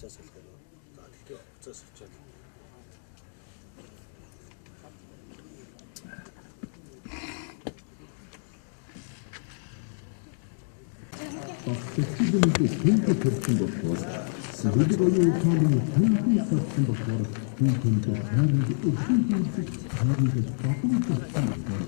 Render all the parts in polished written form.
цаас хэлгээд байна. За тэгэхээр цаас авчаад. Тэтгэврийн тэнцвэр төрсөн болохоор зөвлөг оюун ухааны тэнцвэр төрсөн болохоор тэнцвэр хааны өршин зүйлсийг хааны багын төрсөн болохоор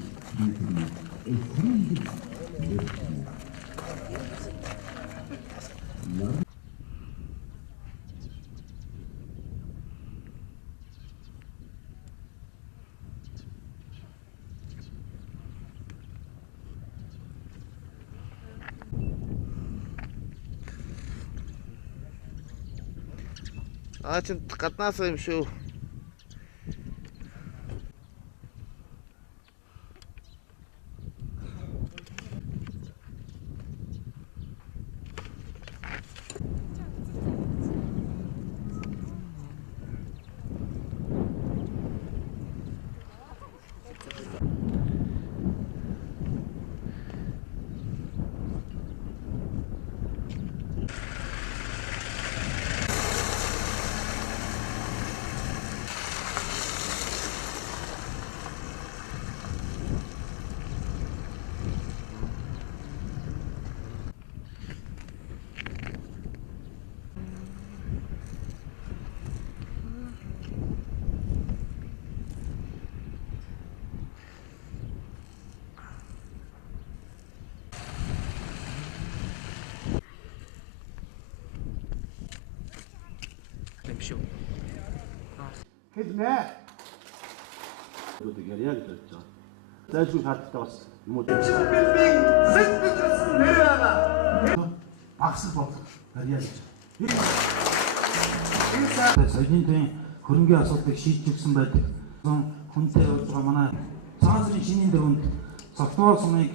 чин гаднаасаа юм шүү. Шүү. Хэлнэ. Үүдэг яриа гэж бодож байгаа. Зайлшгүй шаардлагатай бас юм уу? Билбиг сэтгэлсэн нэр байгаа. Багсах бодлого яриа гэж. Саяны хөрөнгөний асуудлыг шийдчихсэн байдаг. Хүнтэй болж байгаа манай цаазын шинийн дөрөнд софтвер сумыг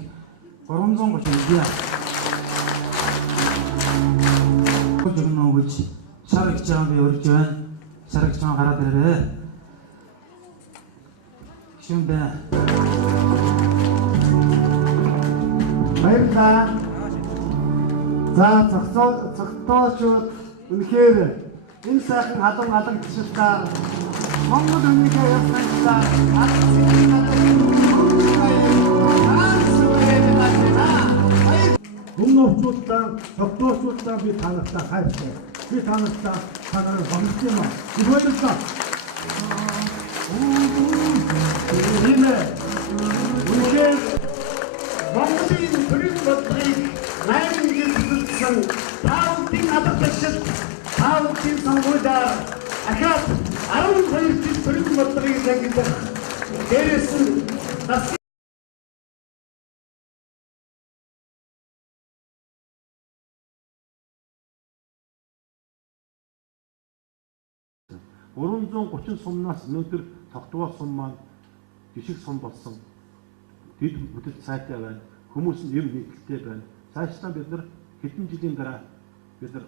330 милион гэж шарагч жаам би урьж байна. Шарагч жаам гараад ирээ. Шиндэ. Баярлалаа. За цогцолтоочууд үнэхээр энэ сайхан халуун халагчдаа Монгол өмнөдөө явсанчлаа. Өмнөдөө цогцолтоочуудаа би танахтаа хайртай. Би танахтаа танаар гомдсон юм аа. Бүгдээ үнэхээр Монголын төрийн бодлогыг найрын гэлтүүлсэн таавдын надад таавдын сонгуульаар ахаад 12 жил төрийн бодлогыг ангилах дээрээс нь нас 330 сумнаас өнөөдөр тогтвол сум маань жишг сум болсон. Дэд бүтэц сайтай байна. Хүмүүс нь юм нийтлэлтэй байна. Цаашлаа бид нар хэдэн жилийн дараа бид нар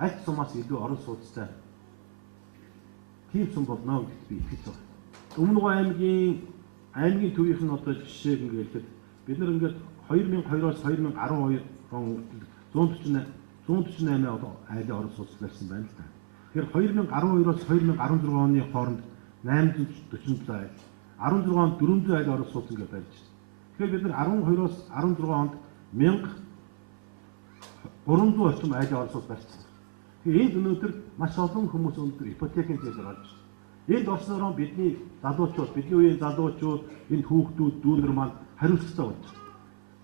аль сумаас илүү орон сууцтай тийм сум болно гэж би итгэж байна. Өмнөг аймгийн төвийнх нь одоо жишээг ингээд хэлэхэд бид нар ингээд 2002-оос 2012 он 148 айлын орон сууц байсан байна л да. Тэгэхээр 2012-оос 2016 оны хооронд 847 айл, 16 онд 400 айл орон сууц ингээд байж байна. Тэгэхээр бид нар 12-оос 16 онд 1300 орчим айлын орон сууц барьсан. Тэгэхээр энд өнөөдөр маш олон хүмүүс өнөөдөр ипотекийн зээлээр олж байна. Энд орсноор бидний залуучууд, бидний үеийн залуучууд, энэ хүүхдүүд, дүүнер маань хариуцлагатай болж байна.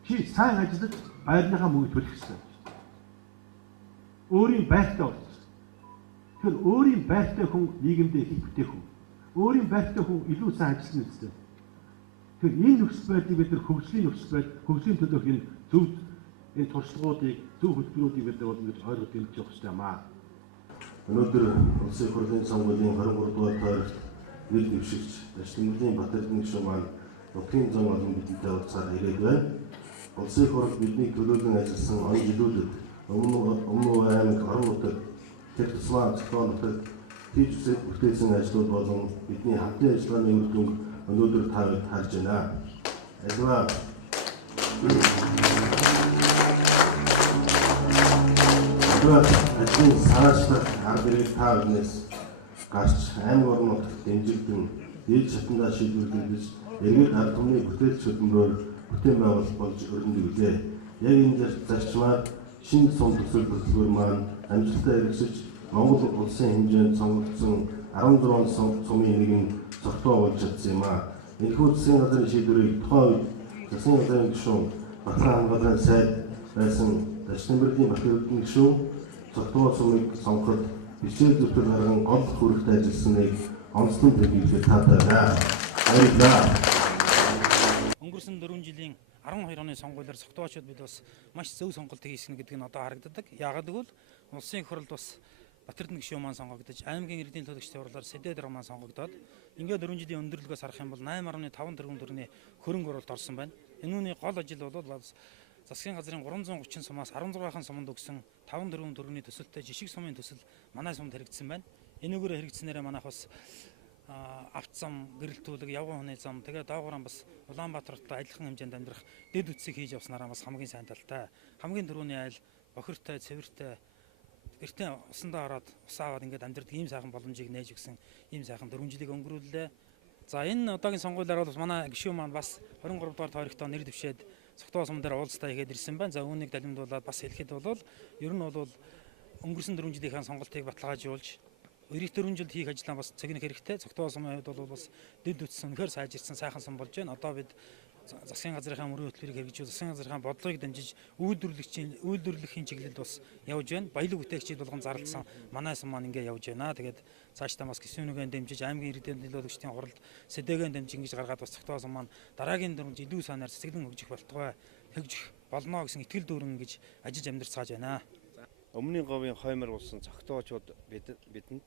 Чи сайн ажиллаж байрныхаа мөнгө төлөх хэрэгтэй. Өөрийн байртай болж. Тэгэхээр өөрийн байртай хүн нийгэмдээ их бүтээх хүн. Өөрийн байртай хүн илүү сайн ажиллана үстэй. Тэгэхээр энэ нөхцөл байдлыг бид нар хөгжлийн нөхцөл байдал, хөгжлийн төлөөх энэ зөв энэ туршлагуудыг, зөв хөтөлбөрүүдийг бид нар бол ингэж ойлгож дэмжиж явах хэрэгтэй юм аа. Өнөөдөр улсын их хурлын сонгуулийн 23 дугаар тойрогт нийт дэвшигч Даштмөрлийн Батэрдэн гишүүн маань нутгийн зам олон бидэнтэй уулзахаар ирээд байна. Улсын их хурл бидний төлөөлөн ажилласан он жилүүдэд өмнө аймаг орон нутаг тэр тусмаа зохион нутаг хийж бүтээсэн ажлууд болон бидний хамтын ажиллагааны үр дүнг өнөөдөр та бид харж байна. Аливаа ажлын улсын санаачлах арга барилыг та бүднээс гарч аймаг орон нутагт дэмжигдэн дээд шатндаа шийдвэрлэж эргээд ард түмний бүтээлч хөдөлмөрөөр бүтээн байгуулалт болж өрнөдөг үлээ. Яг энэ зарчмаар шинэ сум төсөл хөтөлбөр маань амжилттай хэрэгжиж Монгол улсын хэмжээнд сонгогдсон 16 сумын нэг нь цогтоо болж чадсан юм а. Энэхүү засгийн газрын шийдвэрийг тухайн үед засгийн газрын гишүүн Батлан хамгааллын сайд байсан Дашнамбэрлийн Батэрдэн гишүүн цогтоо сумыг сонгоход бичиг зөвтөл гарган гол хүрэхтэй ажилласныг онцлог тэмдэглэж таатай байна. Баярлалаа. Өнгөрсөн 4 жилийн 12 оны сонгуулиар цогтоочид бид бас маш зөв сонголт хийсэн гэдэг нь одоо харагддаг. Яагаад гэвэл улсын их хурлд бас Батэрдэн гишүүн маань сонгогдож, аймгийн иргэдийн төлөөлөгчдийн хурлаар Сэдэдэр маань сонгогдоод, ингээд 4 жилийн өндөрлөгөөс харах юм бол 8.5 тэрбум төгрөгийн хөрөнгө оруулалт орсон байна. Энүүний гол ажил бол засгийн газрын 330 сумаас 16хан суманд өгсөн 5 тэрбум төгрөгийн төсөлтэй жишг сумын төсөл манай сумд хэрэгжсэн байна. Энэгээр хэрэгжснээрээ манайх бас авт зам, гэрэлтүүлэг, явган хүний зам, тэгээ доогоороо бас Улаанбаатартай адилхан хэмжээнд амьдрах дэд үтсийг хийж явснараа бас хамгийн сайн талтай. Хамгийн түрүүний айл бохиртой, цэвэртэй эртний усандаа ороод усаа аваад ингээд амьдрэх ийм сайхан боломжийг нээж өгсөн ийм сайхан 4 жилийг өнгөрүүллээ. За энэ удаагийн сонгуулиар бол манай гишүүн маань бас 23 дугаар тойрогтоо нэр дэвшээд цогтоо сум дээр уулзалтаа хийгээд ирсэн байна. За үүнийг далимдуулаад бас хэлэхэд бол ер нь бол өнгөрсөн 4 жилийн сонголтыг баталгаажуулж ërих 4 жилд хийх ажлаа бас цэгнэх хэрэгтэй. Цогтоо сумын хувьд бол бас дэд үтс үнэхээр сайжирсан сайхан сум болж байна. Одоо бид засгийн газрынхаа мөрийн хөтөлбөрийг хэрэгжүүл, засгийн газрынхаа бодлогыг дамжиж үйлдвэрлэлийн чиглэлд бас явж байна. Баялаг бүтээгчид болгон зарласан манай сум маань ингээд явж байна. Тэгээд цаашдаа бас гисүүнүгэн дэмжиж, аймгийн иргэдийн төлөөлөгчдийн хуралд сэдээгэн дэмжиж ингэж гаргаад бас цогтоо сум маань дараагийн 4 жил илүү санаар цэцгэлэн хөгжих болтугай хөгжих болно гэсэн итгэл дүүрэн гэж ажиллаж амьдарч цааж байна. Өмнөний говийн хоймор болсон цогтоочууд бидэнд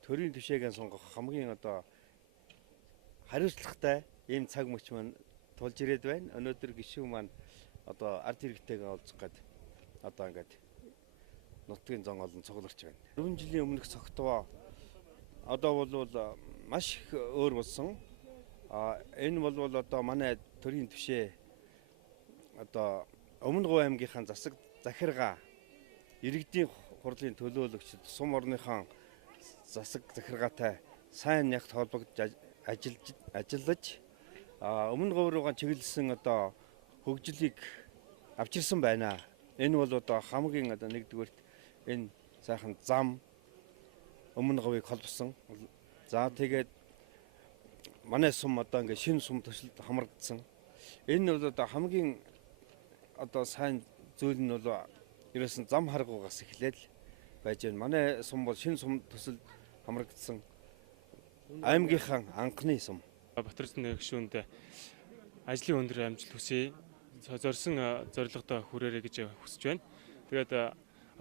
төрийн төвшөөгийн сонгох хамгийн одоо хариуцлагатай ийм цаг мөч маань тулж ирээд байна. Өнөөдөр гишүүн маань одоо ард иргэдтэйгээ уулзах гээд одоо ингээд нутгийн зон олон цугларч байна. 4 жилийн өмнөх цогтоо одоо бол маш их өөр болсон. Энэ бол одоо манай төрийн төвшөө одоо Өмнө Говь аймгийнхаа засаг захиргаа иргэдийн хурлын төлөөлөгчд сум орныхон засаг захиргаатай сайн нягт холбогдож ажиллаж Өмнө Говь руугаа чиглэсэн одоо хөгжлийг авчирсан байна. Энэ бол одоо хамгийн одоо нэгдүгээрт энэ сайхан зам Өмнө Говийг холбосон. За тэгээд манай сум одоо ингээд шинэ сум төсөлд хамрагдсан. Энэ бол одоо хамгийн одоо сайн зүйл нь бол ерөөсөн зам харгуугаас эхлээл байж байна. Манай сум бол шинэ сум төсөлд хамрагдсан аймгийнхан анхны сум. Батэрдэн гишүүнд ажлын өндөр амжилт хүсье. Зорьсон зорилгодоо хүрээрэй гэж хүсэж байна. Тэгээд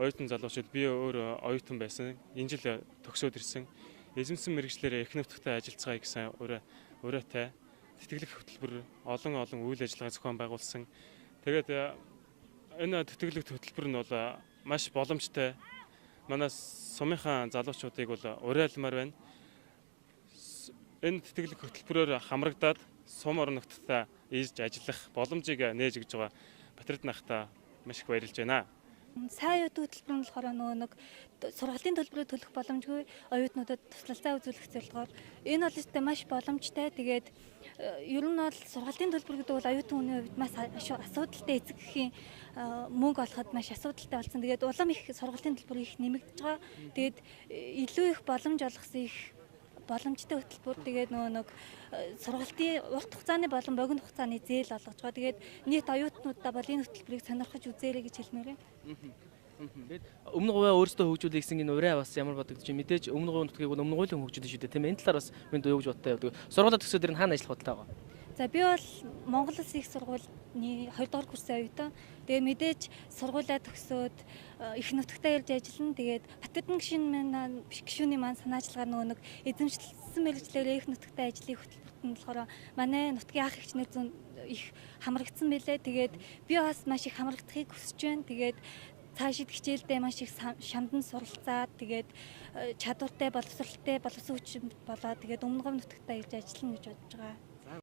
оюутан залуучууд би өөр оюутан байсан. Энэ жил төгсөөд ирсэн. Эзэмсэн мэргэжлэр их нутагтай ажиллацгаая гэсэн ураатай тэтгэлэг хөтөлбөр олон үйл ажиллагаа зохион байгуулсан. Тэгээд энэ тэтгэлэг хөтөлбөр нь бол маш боломжтой. Манай сумынхаа залуучуудыг бол уриалмаар байна. Энэ тэтгэлэг хөтөлбөрөөр хамрагдаад сум орон нутгад ийж ажиллах боломжийг нээж өгж байгаа Батэрдэн ахта маш их баярлж байна. Сайн оюутан хөтөлбөр нь болохоор нэг сургалтын төлбөрөөр төлөх боломжгүй оюутнуудад туслалцаа үзүүлэх зорилгоор энэ бол өстэй маш боломжтой. Тэгээд ер нь бол сургалтын төлбөр гэдэг бол оюутан хүний хувьд маш асуудалтай эцэг гэхийн мөнгө олоход маш асуудалтай болсон. Тэгээд улам их сургалтын төлбөр их нэмэгдэж байгаа. Тэгээд илүү их боломж олгосон их боломжтой хөтөлбөр. Тэгээд нэг сургалтын урт хугацааны болон богино хугацааны зээл олгож байгаа. Тэгээд нийт оюутнуудаа бол энэ хөтөлбөрийг сонирхож үзээрэй гэж хэлмээр байна. Тэгээд Өмнө Говьаа өөрсдөө хөгжүүлэх гэсэн энэ ураа бас ямар бодогдож байна? Мэдээж Өмнө Говь нутгийг бол Өмнө Говьлон хөгжүүлнэ шүү дээ, тийм ээ. Энэ талаар бас минь юу гэж бодтой явдаг. Сургуулаа төгсөөд ирэн хаана ажиллах бодлоо байгаа? За би бол Монгол Улсын их сургуулийн 2 дугаар курсын оюутан. Тэгээд мэдээж сургуулаа төгсөөд их нутагтаа ирж ажиллана. Тэгээд Батэрдэн гишүүний маань санаачлагаар нэг эзэмшилсэн мэргэжлээр их нутагтаа ажлыг хөтөлбөрт нь болохоор манай нутгийн ах эгчнэр зүүн их хамрагдсан байлээ. Тэгээд би бас маш их хамрагдахыг хүсэж байна. Тэгээд цаашид хичээлдээ маш их шамдан суралцаад тэгээд чадвартай боловсралтай боловсон хүчин болоод тэгээд Өмнө Говь нутагтаа ирж ажиллана гэж бодож байгаа.